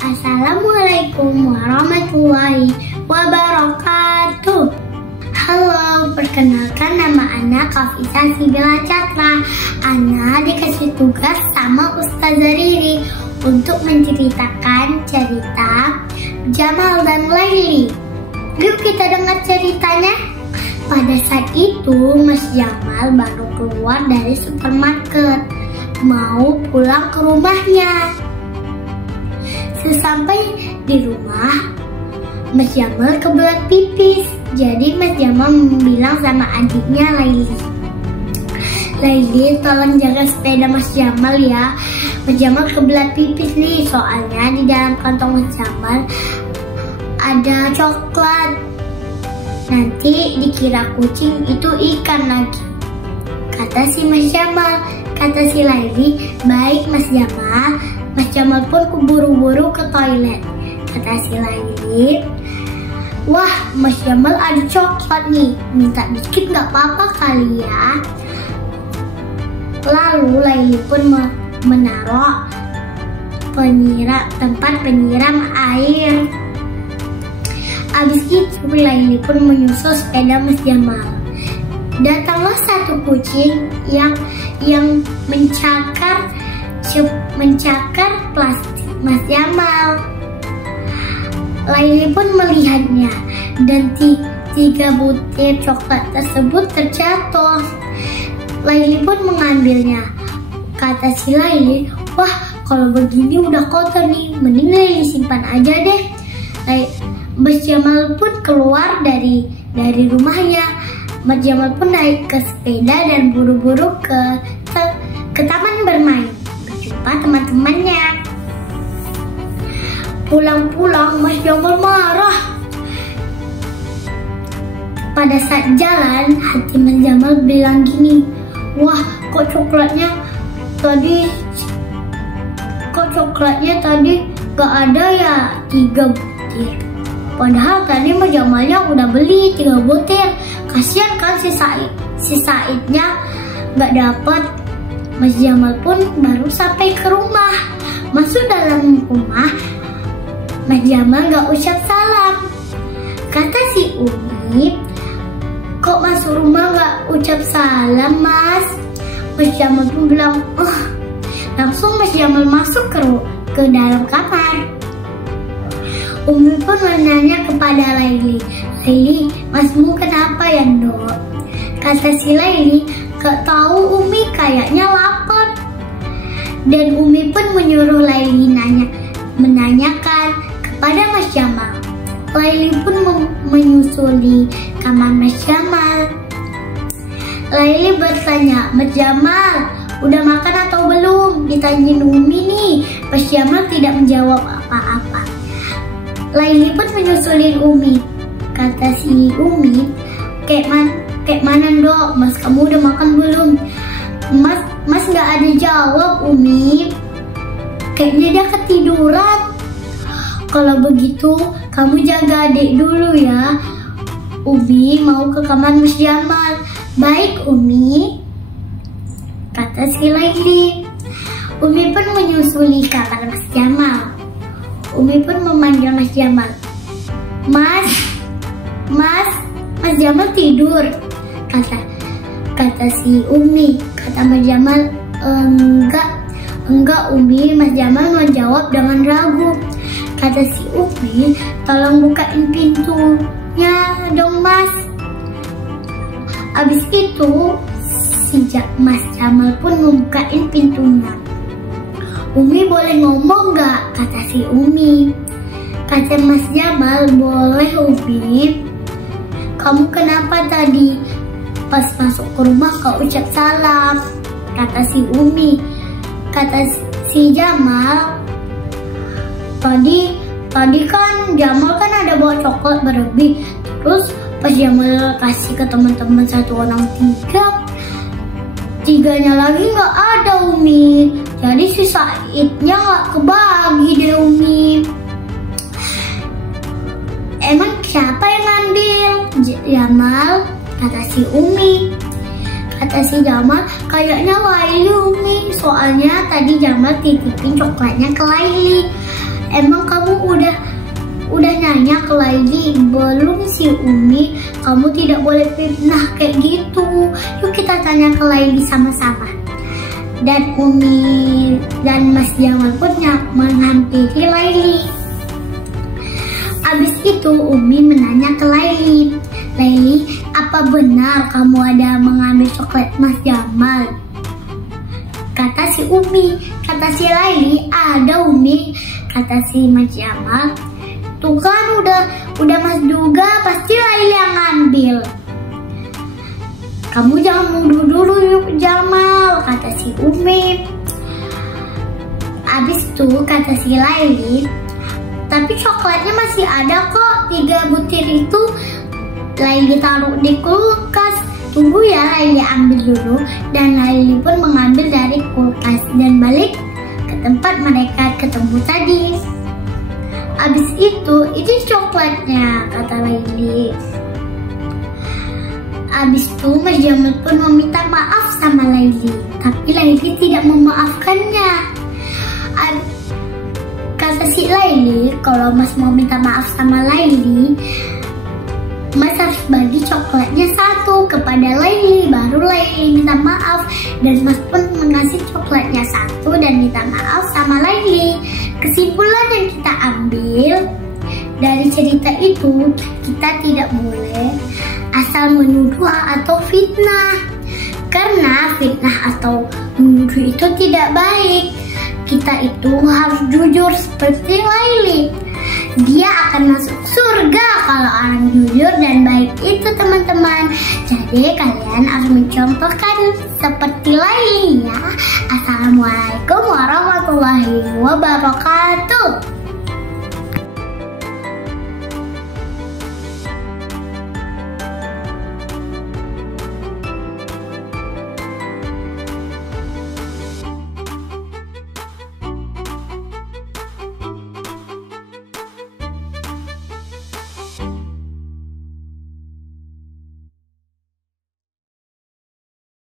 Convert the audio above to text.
Assalamualaikum warahmatullahi wabarakatuh. Halo, perkenalkan nama Ana Kafisa Sibila Catra. Ana dikasih tugas sama Ustazah Riri untuk menceritakan cerita Jamal dan Laili. Yuk kita dengar ceritanya. Pada saat itu Mas Jamal baru keluar dari supermarket, mau pulang ke rumahnya. Sesampai di rumah, Mas Jamal kebelet pipis. Jadi Mas Jamal bilang sama adiknya Laili, "Laili, tolong jaga sepeda Mas Jamal ya. Mas Jamal kebelet pipis nih, soalnya di dalam kantong Mas Jamal ada coklat. Nanti dikira kucing itu ikan lagi," kata si Mas Jamal. Kata si Laili, "Baik Mas Jamal." Mas Jamal pun keburu-buru ke toilet. Kata si Laili, "Wah, Mas Jamal ada coklat nih, minta dikit gak apa-apa kali ya." Lalu Laili pun menaruh tempat penyiram air. Abis itu Laili pun menyusul sepeda Mas Jamal. Datanglah satu kucing yang mencakar plastik Mas Jamal. Laili pun melihatnya dan tiga butir coklat tersebut terjatuh. Laili pun mengambilnya. Kata si Laili, "Wah, kalau begini udah kotor nih, mending Laili simpan aja deh." Mas Jamal pun keluar dari rumahnya. Mas Jamal pun naik ke sepeda dan buru-buru ke taman bermain, berjumpa teman-temannya. Pulang-pulang Mas Jamal marah. Pada saat jalan, hati Mas Jamal bilang gini, "Wah, kok coklatnya tadi gak ada ya 3 butir. Padahal tadi Mas Jamalnya udah beli 3 butir. Kasian kan si Saidnya gak dapet." Mas Jamal pun baru sampai ke rumah. Masuk dalam rumah, Mas Jamal gak ucap salam. Kata si Umi, "Kok masuk rumah gak ucap salam, Mas?" Mas Jamal pun bilang, Langsung Mas Jamal masuk ke dalam kamar. Umi pun menanya kepada Laili, "Laili, Masmu kenapa ya, Dok?" Kata si Laili, "Gak tahu Umi, kayaknya lapar." Dan Umi pun menyuruh Laili menanyakan kepada Mas Jamal. Laili pun menyusuli kamar Mas Jamal. Laili bertanya, "Mas Jamal, udah makan atau belum?" Ditanyain Umi nih. Mas Jamal tidak menjawab apa-apa. Laili pun menyusulin Umi. Kata si Umi, Kayak mana Dok? Mas, kamu udah makan belum?" Mas gak ada jawab, Umi. Kayaknya dia ketiduran. "Kalau begitu kamu jaga adik dulu ya. Umi mau ke kamar Mas Jamal." "Baik Umi," kata si Laili. Umi pun menyusuli kamar Mas Jamal. Umi pun memanggil Mas Jamal. Mas Jamal tidur," kata si Umi. Kata Mas Jamal, enggak Umi." Mas Jamal menjawab dengan ragu. Kata si Umi, "Tolong bukain pintunya dong Mas." Abis itu Mas Jamal pun membukain pintunya. "Umi boleh ngomong gak?" kata si Umi. Kata Mas Jamal, "Boleh Umi." "Kamu kenapa tadi pas masuk ke rumah kau ucap salam?" kata si Umi. Kata si Jamal, Tadi kan Jamal kan ada bawa coklat berlebih. Terus pas Jamal kasih ke teman-teman 1 orang 3-nya lagi gak ada Umi. Jadi si Saidnya gak kebagi deh Umi." "Emang siapa yang ngambil?" "Jamal," kata si Umi. Kata si Jamal, "Kayaknya Laili Umi, soalnya tadi Jamal titipin coklatnya ke Laili." emang kamu udah nanya ke Laili? Belum sih Umi, kamu tidak boleh fitnah kayak gitu. Yuk kita tanya ke Laili sama-sama. Dan Umi dan Mas Jamal pun menghampiri Laili. Abis itu Umi menanya ke Laili, Laili, apa benar kamu ada mengambil coklat Mas Jamal? Kata si Umi, kata si Laili, ada Umi. Kata si Mas Jamal, tuh kan udah Mas juga, pasti Laili yang ngambil. Kamu jangan nuduh dulu yuk Jamal, kata si Umi. Abis itu kata si Laili, tapi coklatnya masih ada kok, 3 butir itu Laili taruh di kulkas. Tunggu ya, Laili ambil dulu. Dan Laili pun mengambil dari kulkas dan balik ke tempat mereka ketemu tadi. Abis itu, ini coklatnya, kata Laili. Abis itu Mas Jamal pun meminta maaf sama Laili, tapi Laili tidak memaafkannya. Kata si Laili, kalau Mas mau minta maaf sama Laili, Mas harus bagi coklatnya 1 kepada Laili, baru Laili minta maaf. Dan Mas pun mengasih coklatnya 1 dan minta maaf sama Laili. Kesimpulan yang kita ambil dari cerita itu, kita tidak boleh asal menuduh atau fitnah, karena fitnah atau menuduh itu tidak baik. Kita itu harus jujur seperti Laili. Dia akan masuk surga kalau orang jujur dan baik itu, teman-teman. Jadi kalian harus mencontohkan seperti Laili ya. Assalamualaikum warahmatullahi wabarakatuh.